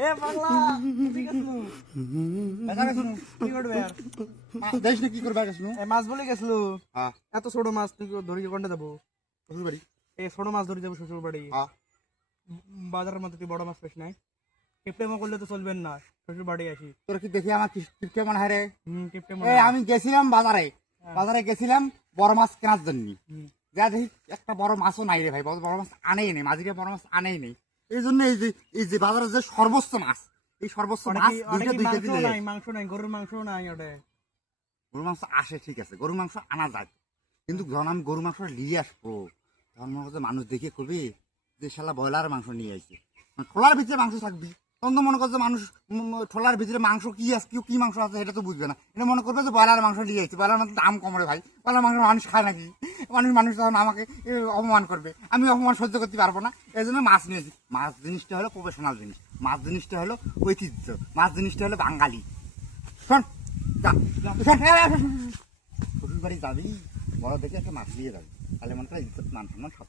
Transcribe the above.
এ পাগলা ঠিক আছে বাজার গেছনু কি করবে আর দেশ না কি করবে গেছনু এ মাছ বলে গেছলু হ্যাঁ এত ছোট মাছ তুই ধরি কোনটা যাব শ্বশুর বাড়ি এই ছোট মাছ ধরে যাব শ্বশুর বাড়ি হ্যাঁ বাজারের মধ্যে তুই বড় মাছ পেছ নাই কিপটেমো করলে তো চলবেন না শ্বশুর বাড়ি আসি তোর কি দেখি আমার কিপটে মনে হয় রে কিপটেমো এই আমি গেছিলাম বাজারে গেছিলাম বড় মাছ কেনার জন্য যা দেখি একটা বড় মাছও নাই রে ভাই বড় মাছ আনেই নেই মাঝিরে বড় মাছ আনেই নেই এই জন্য এই যে বাজারে যে সর্বোচ্চ মাছ এই সর্বোচ্চ মাছ দুইটা দিলে মাংস নাই গরুর মাংস নাই ওটা গরু মাংস আসে ঠিক আছে গরু মাংস আনা যায় কিন্তু যখন আমি গরু মাংস নিয়ে আসবো তখন মনে হচ্ছে মানুষ দেখে কবি যে শালা ব্রয়লার মাংস নিয়ে আসছে ঠোলার ভিতরে মাংস থাকবি তখন তো মনে করছে মানুষ ঠোলার ভিতরে মাংস কি আছে কি মাংস আছে এটা তো বুঝবে না এটা মনে করবে যে ব্রয়লার মাংস নিয়ে আসছে ব্রয়লার মাংস দাম কমরে ভাই ব্রয়লার মাংস মানুষ খায় নাকি মানুষ তখন আমাকে অপমান করবে আমি অপমান সহ্য করতে পারবো না এই জন্য মাছ নিয়েছি মাছ জিনিসটা হলো প্রফেশনাল জিনিস মাছ জিনিসটা হলো ঐতিহ্য মাছ জিনিসটা হলো বাঙালি শোন শ্বশুর বাড়ি যাবি বড় দেখে একটা মাছ দিয়ে যাবি তাহলে মনে করে ইজ্জত মান সম্মান সব